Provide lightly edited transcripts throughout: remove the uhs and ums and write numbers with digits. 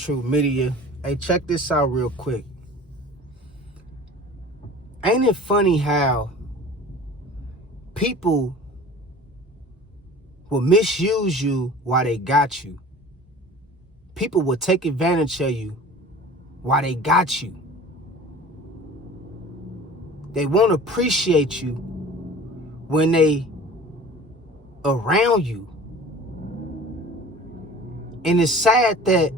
True Media. Hey, check this out real quick. Ain't it funny how people will misuse you while they got you? People will take advantage of you while they got you. They won't appreciate you when they around you. And it's sad that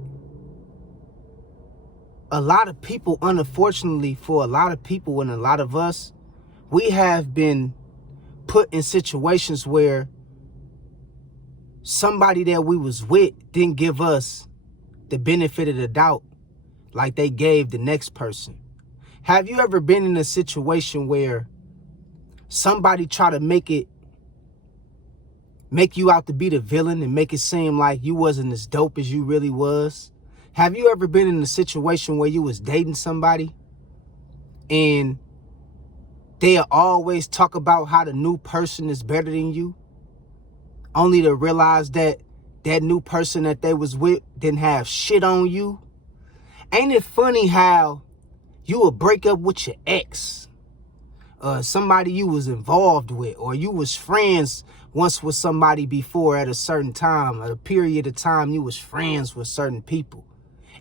a lot of people, unfortunately for a lot of people and a lot of us, we have been put in situations where somebody that we was with didn't give us the benefit of the doubt like they gave the next person. Have you ever been in a situation where somebody try to make you out to be the villain and make it seem like you wasn't as dope as you really was? Have you ever been in a situation where you was dating somebody and they'll always talk about how the new person is better than you, only to realize that that new person that they was with didn't have shit on you? Ain't it funny how you will break up with your ex, somebody you was involved with, or you was friends once with somebody before at a certain time, at a period of time you was friends with certain people,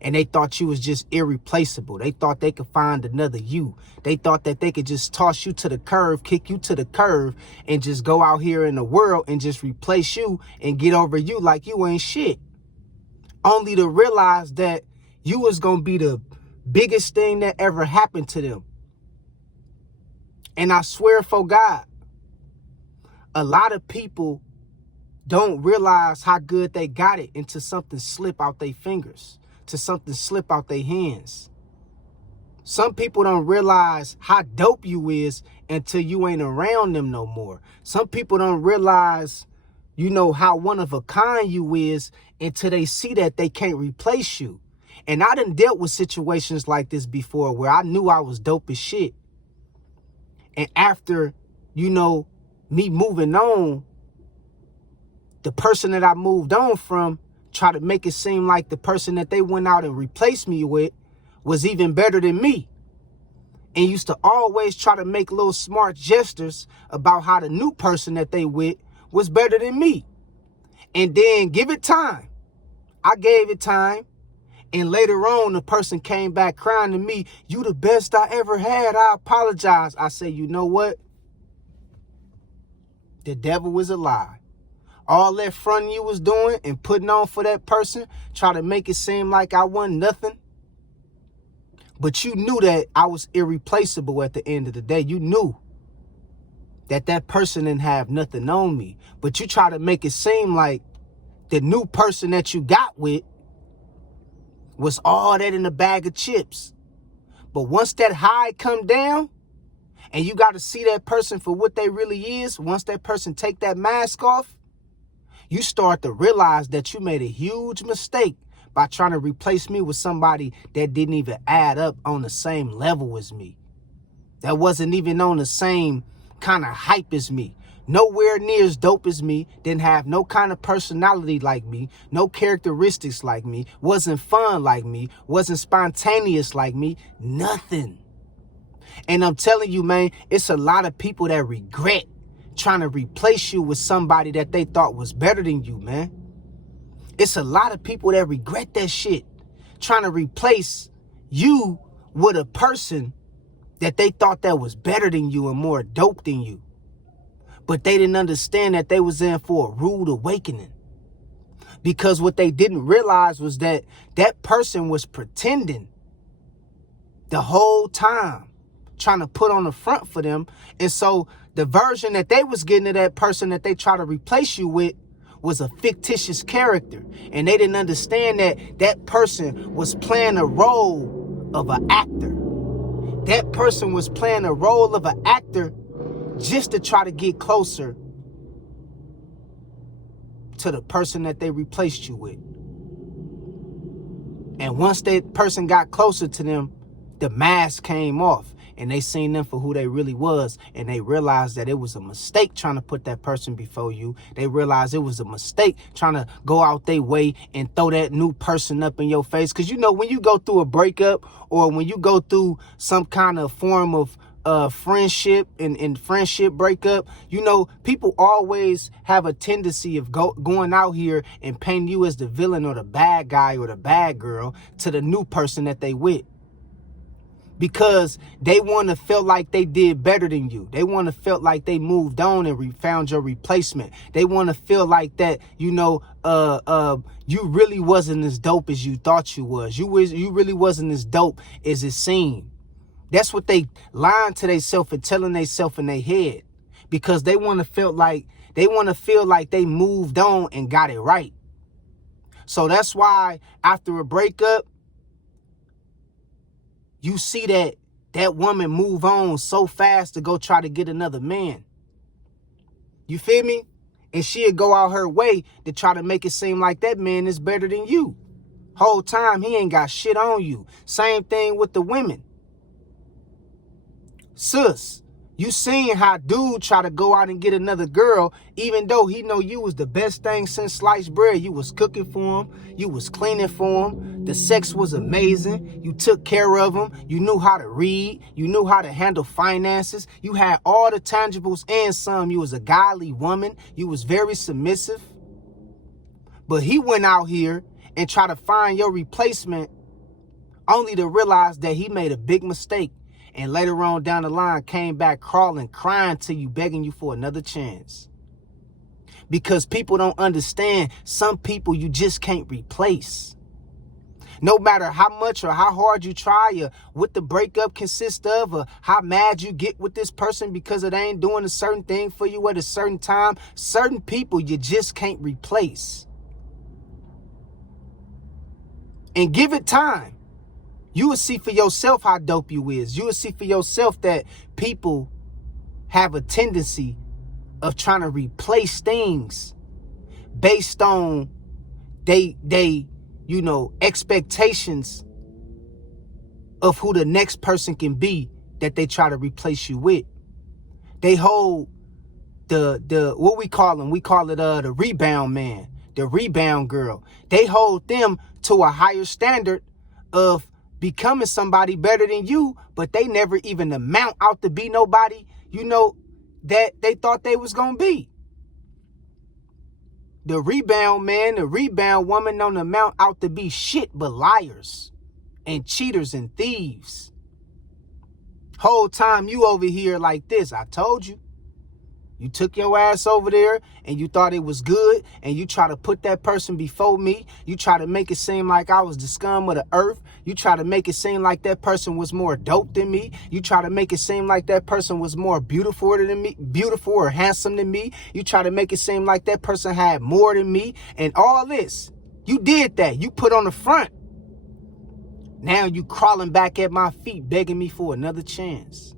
and they thought you was just irreplaceable. They thought they could find another you. They thought that they could just toss you to the curb, kick you to the curb, and just go out here in the world and just replace you and get over you like you ain't shit. Only to realize that you was going to be the biggest thing that ever happened to them. And I swear for God, a lot of people don't realize how good they got it until something slip out their fingers, to something slip out their hands. Some people don't realize how dope you is until you ain't around them no more. Some people don't realize, how one of a kind you is until they see that they can't replace you. And I done dealt with situations like this before where I knew I was dope as shit. And after, me moving on, the person that I moved on from tried to make it seem like the person that they went out and replaced me with was even better than me. And used to always try to make little smart gestures about how the new person that they with was better than me. And then give it time. I gave it time. And later on, the person came back crying to me, "You the best I ever had. I apologize." I say, you know what? The devil is a lie. All that fronting you was doing and putting on for that person, try to make it seem like I wasn't nothing. But you knew that I was irreplaceable at the end of the day. You knew that that person didn't have nothing on me. But you try to make it seem like the new person that you got with was all that in a bag of chips. But once that high come down and you got to see that person for what they really is, once that person take that mask off, you start to realize that you made a huge mistake by trying to replace me with somebody that didn't even add up on the same level as me. That wasn't even on the same kind of hype as me. Nowhere near as dope as me, didn't have no kind of personality like me, no characteristics like me, wasn't fun like me, wasn't spontaneous like me, nothing. And I'm telling you, man, it's a lot of people that regret trying to replace you with somebody that they thought was better than you, man. It's a lot of people that regret that shit, trying to replace you with a person that they thought that was better than you and more dope than you. But they didn't understand that they was in for a rude awakening. Because what they didn't realize was that that person was pretending the whole time, trying to put on the front for them. And so the version that they was getting of that person that they try to replace you with was a fictitious character. And they didn't understand that that person was playing a role of an actor. That person was playing a role of an actor just to try to get closer to the person that they replaced you with. And once that person got closer to them, the mask came off. and they seen them for who they really was, and they realized that it was a mistake trying to put that person before you. They realized it was a mistake trying to go out their way and throw that new person up in your face. Because, you know, when you go through a breakup or when you go through some kind of form of friendship and friendship breakup, you know, people always have a tendency of going out here and painting you as the villain or the bad guy or the bad girl to the new person that they with, because they want to feel like they did better than you. They want to feel like they moved on and found your replacement. They want to feel like that, you know, you really wasn't as dope as you thought you was. You really wasn't as dope as it seemed. That's what they lying to themselves and telling themselves in their head, because they want to feel like they moved on and got it right. So that's why after a breakup, you see that woman move on so fast to go try to get another man. You feel me? And she'll go out her way to try to make it seem like that man is better than you. Whole time he ain't got shit on you. Same thing with the women. Sis, you seen how dude try to go out and get another girl, even though he know you was the best thing since sliced bread. You was cooking for him. You was cleaning for him. The sex was amazing. You took care of him. You knew how to read. You knew how to handle finances. You had all the tangibles and some. You was a godly woman. You was very submissive. But he went out here and tried to find your replacement, only to realize that he made a big mistake. And later on down the line came back crawling, crying to you, begging you for another chance. Because people don't understand, some people you just can't replace. No matter how much or how hard you try, or what the breakup consists of, or how mad you get with this person because it ain't doing a certain thing for you at a certain time, certain people you just can't replace. And give it time. You will see for yourself how dope you is. You will see for yourself that people have a tendency of trying to replace things based on they you know, expectations of who the next person can be that they try to replace you with. They hold the what we call them, we call it the rebound man, the rebound girl. They hold them to a higher standard of becoming somebody better than you, but they never even amount out to be nobody, you know, that they thought they was gonna be. The rebound man, the rebound woman don't amount out to be shit but liars and cheaters and thieves. Whole time you over here like this, I told you. You took your ass over there and you thought it was good, and you try to put that person before me. You try to make it seem like I was the scum of the earth. You try to make it seem like that person was more dope than me. You try to make it seem like that person was more beautiful than me, beautiful or handsome than me. You try to make it seem like that person had more than me, and all this. You did that. You put on the front. Now you crawling back at my feet begging me for another chance.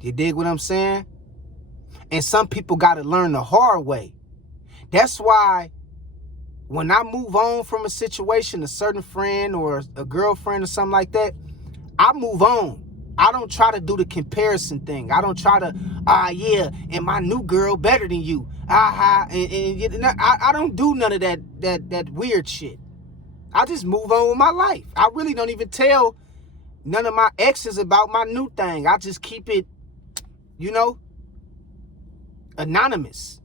You dig what I'm saying? And some people got to learn the hard way. That's why when I move on from a situation, a certain friend or a girlfriend or something like that, I move on. I don't try to do the comparison thing. I don't try to, yeah, and my new girl better than you. And I don't do none of that weird shit. I just move on with my life. I really don't even tell none of my exes about my new thing. I just keep it, you know, anonymous.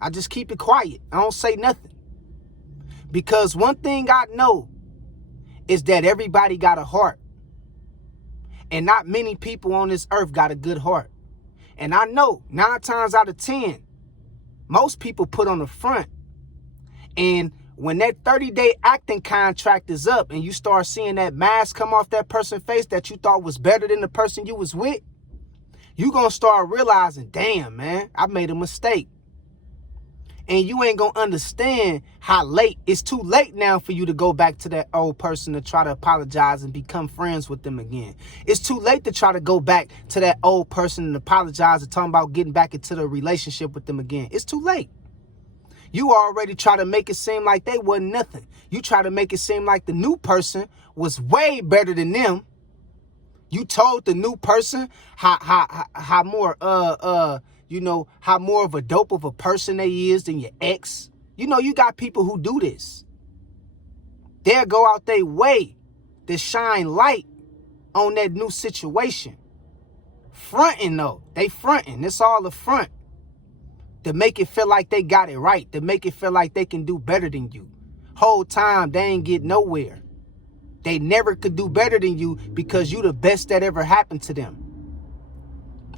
I just keep it quiet. I don't say nothing. Because one thing I know is that everybody got a heart. And not many people on this earth got a good heart. And I know 9 times out of 10, most people put on the front. And when that 30-day acting contract is up and you start seeing that mask come off that person's face that you thought was better than the person you was with, you gonna start realizing, damn, man, I made a mistake. And you ain't gonna understand how late. It's too late now for you to go back to that old person to try to apologize and become friends with them again. It's too late to try to go back to that old person and apologize and talk about getting back into the relationship with them again. It's too late. You already try to make it seem like they wasn't nothing. You try to make it seem like the new person was way better than them. You told the new person how more how more of a dope of a person they is than your ex. You know, you got people who do this. They'll go out their way to shine light on that new situation. Fronting though. They fronting. It's all a front. To make it feel like they got it right. To make it feel like they can do better than you. Whole time they ain't get nowhere. They never could do better than you because you the best that ever happened to them.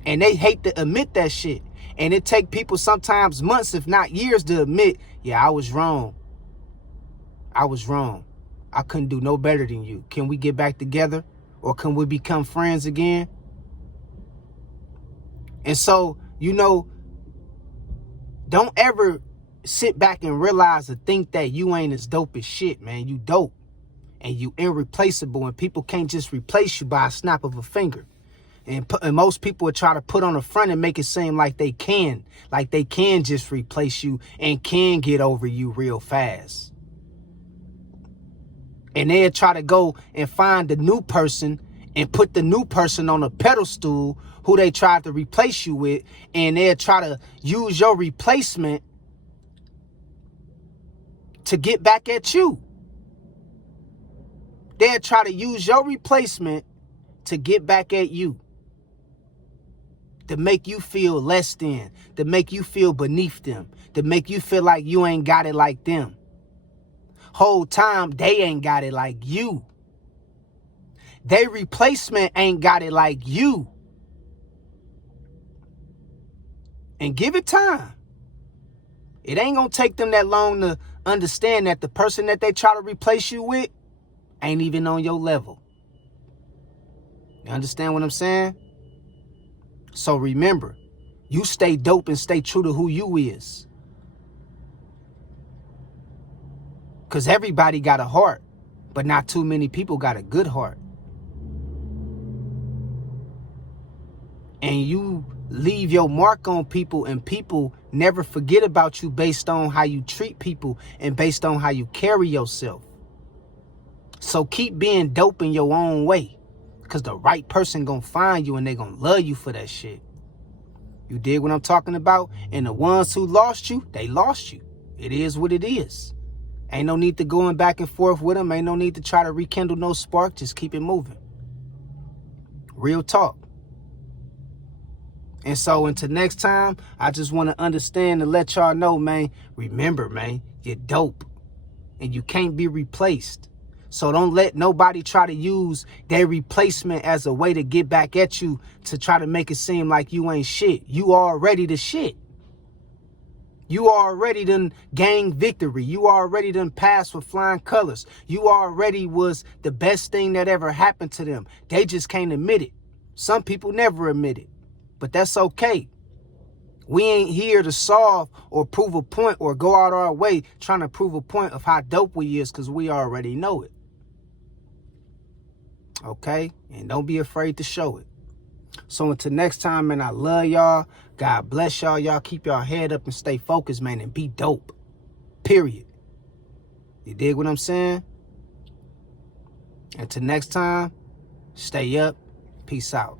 And they hate to admit that shit. And it take people sometimes months, if not years, to admit, yeah, I was wrong. I was wrong. I couldn't do no better than you. Can we get back together? Or can we become friends again? And so, you know, don't ever sit back and realize or think that you ain't as dope as shit, man. You dope. And you irreplaceable. And people can't just replace you by a snap of a finger. And most people would try to put on the front and make it seem like they can. Like they can just replace you and can get over you real fast. And they'll try to go and find the new person and put the new person on a pedestal who they tried to replace you with. And they'll try to use your replacement to get back at you. They'll try to use your replacement to get back at you. To make you feel less than. To make you feel beneath them. To make you feel like you ain't got it like them. Whole time, they ain't got it like you. They replacement ain't got it like you. And give it time. It ain't gonna take them that long to understand that the person that they try to replace you with ain't even on your level. You understand what I'm saying? So remember, you stay dope and stay true to who you is. Because everybody got a heart, but not too many people got a good heart. And you leave your mark on people, and people never forget about you based on how you treat people and based on how you carry yourself. So keep being dope in your own way, because the right person gonna find you and they gonna love you for that shit. You dig what I'm talking about? And the ones who lost you, they lost you. It is what it is. Ain't no need to going back and forth with them. Ain't no need to try to rekindle no spark. Just keep it moving. Real talk. And so until next time, I just want to understand and let y'all know, man, remember, man, you're dope and you can't be replaced. So don't let nobody try to use their replacement as a way to get back at you to try to make it seem like you ain't shit. You already the shit. You already done gained victory. You already done passed with flying colors. You already was the best thing that ever happened to them. They just can't admit it. Some people never admit it. But that's okay. We ain't here to solve or prove a point or go out our way trying to prove a point of how dope we is, because we already know it. Okay? And don't be afraid to show it. So until next time, man, I love y'all. God bless y'all. Y'all keep y'all head up and stay focused, man, and be dope. Period. You dig what I'm saying? Until next time, stay up. Peace out.